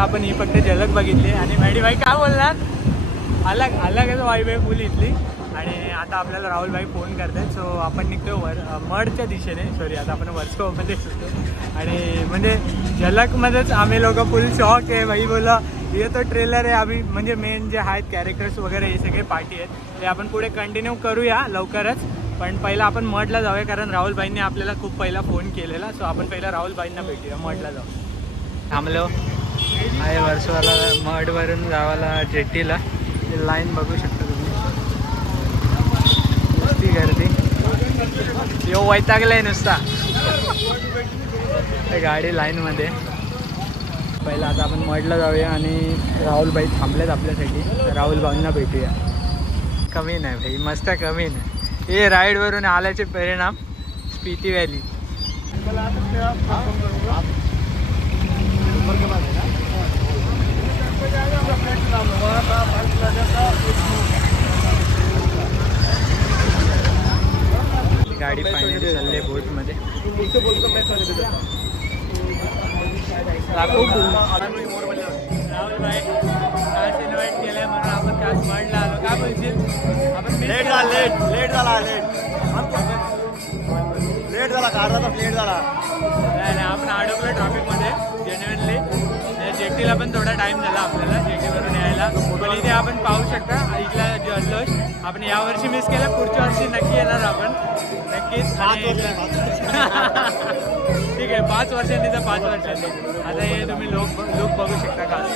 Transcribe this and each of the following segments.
आपण ही फक्त झलक बघितली आणि मॅडी भाई काय बोलणार अलग अलगच वाईब आहे फुल इथली. आणि आता आपल्याला राहुल भाई फोन करतात सो आपण निघतो मडच्या दिशेने. सॉरी आता आपण वर्सोमध्ये सुटतो आणि म्हणजे झलकमध्येच आम्ही लोक फुल शॉक आहे. भाई बोला हे तो ट्रेलर आहे आम्ही म्हणजे मेन जे आहेत कॅरेक्टर्स वगैरे हे सगळे पार्टी आहेत ते आपण पुढे कंटिन्यू करूया लवकरच. पण पहिला आपण मडला जाऊया कारण राहुल भाईंनी आपल्याला खूप पहिला फोन केलेला. सो आपण पहिला राहुल भाईंना भेटूया मडला जाऊ. थांबलो आहे वर्सोवाला मडवरून जावाला जेट्टीला. लाईन बघू शकता तुम्ही नुसती गर्दी यो वैतागलाय नुसता गाडी लाईनमध्ये. पहिला आता आपण मडला जाऊया आणि राहुल भाई थांबलेत आपल्यासाठी. राहुल भाईंना भेटूया. कमी नाही भाई मस्त कमी नाही. हे राईडवरून आल्याचे परिणाम स्पिती व्हॅली. गाडी फायनली चालली बोटमध्ये. राहुल भाई कास इन्व्हाइट केलंय म्हणून आपण कास मडला आलो. काय बोलशील आपण लेट झाला लेट झाला लेट झाला. नाही आपण अडकलो ट्रॅफिकमध्ये जेन्युइनली. जेटीला पण थोडा टाईम झाला आपल्याला जेटीवरून यायला. पण इथे आपण पाहू शकता इथला जल्लोष आपण यावर्षी मिस केला. पुढच्या वर्षी नक्की येणार आपण नक्कीच. ठीक आहे 5 वर्षांनी तर 5 वर्षांनी. आता हे तुम्ही लोक बघू शकता खास.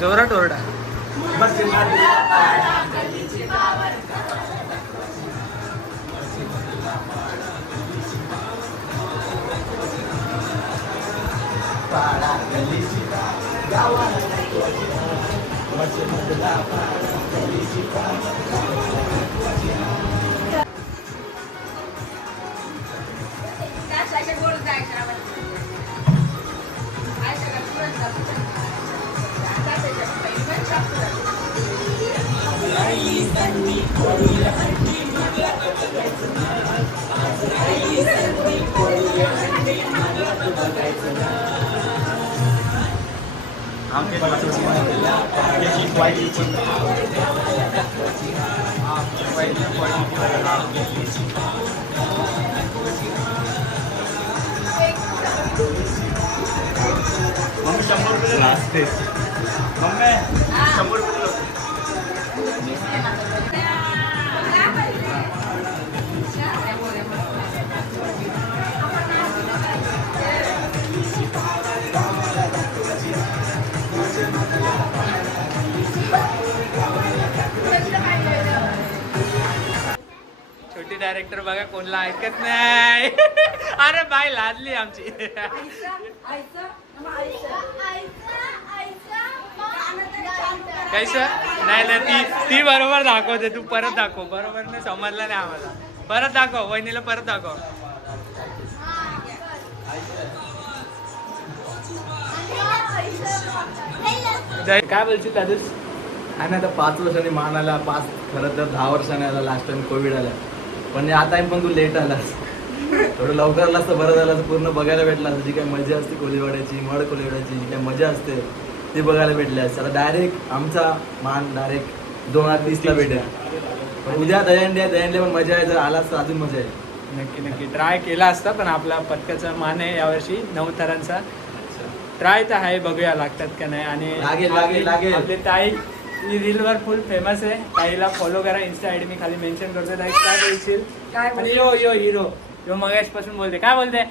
जोरात ओरडा. छोटी डायरेक्टर बघा कोणला ऐकत नाही. अरे बाई लाजली आमची. कैस नाही नाही ती बरोबर दाखवते. तू परत दाखव. बरोबर नाही समजलं नाही आम्हाला. परत दाखव. वहिनीला परत दाखव. काय बोलशील दादूस? आणि आता 5 वर्षांनी मान आला. 5 खरं तर 10 वर्षांनी आला. लास्ट टाइम कोविड आला. पण या टाइम पण तू लेट आलास. थोडं लवकर आलास तर बरं झालं. तर पूर्ण बघायला भेटला. जी काही मजा असते कोलीवाड्याची, मड कोलीवाड्याची जी काही मजा असते ती बघायला भेटली असते. आता डायरेक्ट आमचा मान डायरेक्ट 2030ला भेटेल. पण उद्या दहीहंडी आहे. दहीहंडी पण मजा आहे. जर आलास तर अजून मजा आहे. नक्की नक्की ट्राय केला असता. पण आपला पथकाचा मान आहे यावर्षी 9 थरांचा. ट्राय तर आहे. बघूया लागतात का नाही. आणि आपली ताई ही रीलवर फुल फेमस आहे. ताईला फॉलो करा. इन्स्टा आयडी मी खाली मेन्शन करतो. ताई काय बोलशील? आणि यो हिरो यो मगाशपासून बोलते. काय बोलते?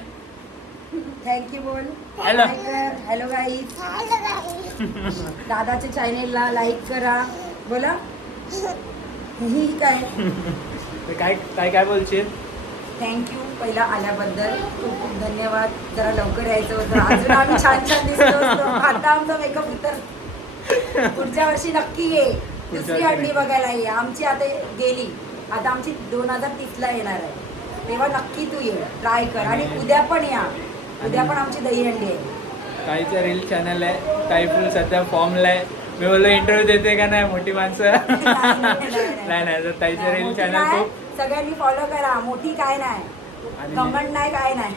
थँक्यू बोल. हॅलो. Hello guys. दादाच्या चॅनेलला लाईक करा. बोला. ही काय काय बोलशील? थँक्यू पहिला आल्याबद्दल. खूप खूप धन्यवाद. जरा लवकर यायचं होतं. अजून आम्ही छान छान दिसलो असतो. आता आमचा मेकअप उतर. पुढच्या वर्षी नक्की ये. दुसरी हंडी बघायला ये. आमची आता गेली. आता आमची 2030ला येणार आहे. तेव्हा नक्की तू ये. ट्राय कर. आणि उद्या पण या. उद्या पण आमची दहीहंडी आहे. ताईचं रील चॅनल आहे. ताई फुल सध्या फॉर्मला आहे. मी बोललो इंटरव्ह्यू देते का नाही मोठी माणसं. नाही तर ताईचं रील चॅनल खूप सगळ्यांनी फॉलो करा. मोठी काय नाही. कमेंट नाही काय नाही.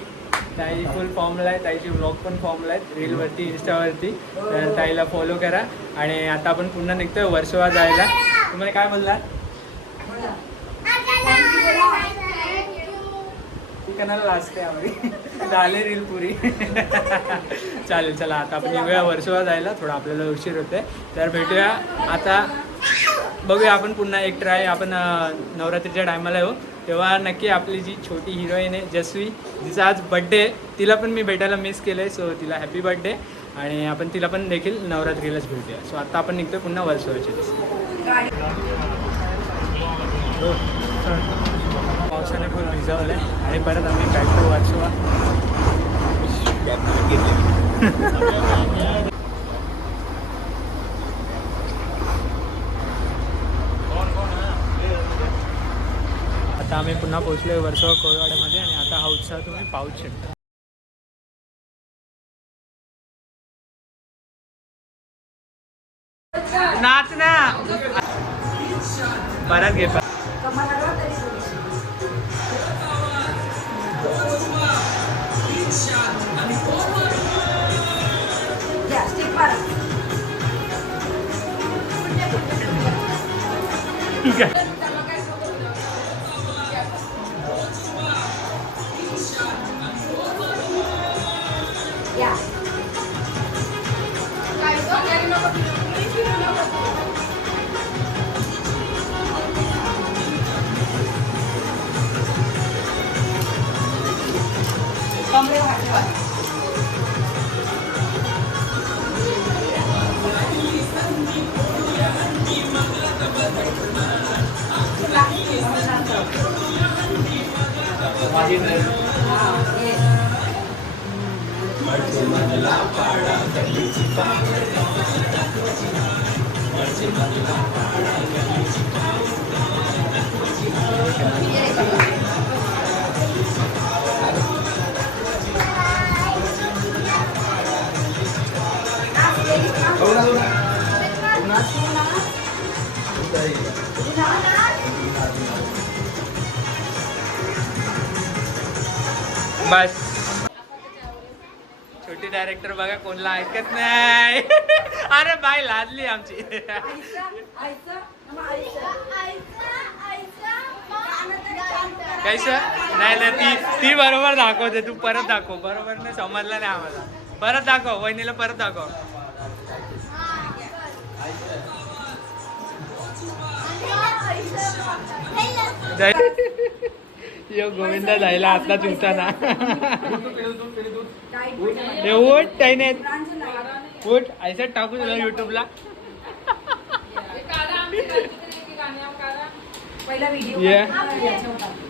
ताई फुल फॉर्मला आहे. ताईची व्लॉग पण फॉर्मला आहेत. रीलवरती इंस्टावरती. तर ताईला फॉलो करा. आणि आता आपण पुन्हा निघतोय वर्सोवा जायला. तुम्हाला काय बोललात? ती कणाला लाजते आवडी. झाले रील पुरी. चालेल चला आता आपण निघूया वर्सोवा जायला. थोडा आपल्याला उशीर होते. तर भेटूया आता. बघूया आपण पुन्हा एक ट्राय. आपण नवरात्रीच्या टायमाला येऊ तेव्हा नक्की. आपली जी छोटी हिरोईन आहे जस्वी, जिचा आज बड्डे, तिला पण मी भेटायला मिस केलं आहे. सो तिला हॅपी बड्डे. आणि आपण तिला पण देखील नवरात्रीलाच भेटूया. सो आता आपण निघतो पुन्हा वर्सोवाच्या दिवशी. पावसाने फुल भिजवलं आहे. आणि परत आम्ही बॅक टू वर्सोवा. आता आम्ही पुन्हा पोहोचलोय वर्सोवा कोळीवाड्यामध्ये. आणि आता हा उत्साह तुम्ही पाहूच शकता. नाच ना. परत घे. ठीक आहे. लगीन आहे. हो ना, हो ना. हो ना. बस छोटी डायरेक्टर बघा कोणला ऐकत नाही. अरे बाई लादली आमची. कैस नाही नाही ती बरोबर दाखवते. तू परत दाखव. बरोबर नाही समजलं नाही आम्हाला. परत दाखव. वहिनीला परत दाखव. यो गोविंदा जायला आता चुकताना. हे उठ काही नाही. उठ ऐसा टाकू तुला युट्यूबला. पहिला व्हिडिओ Yeah.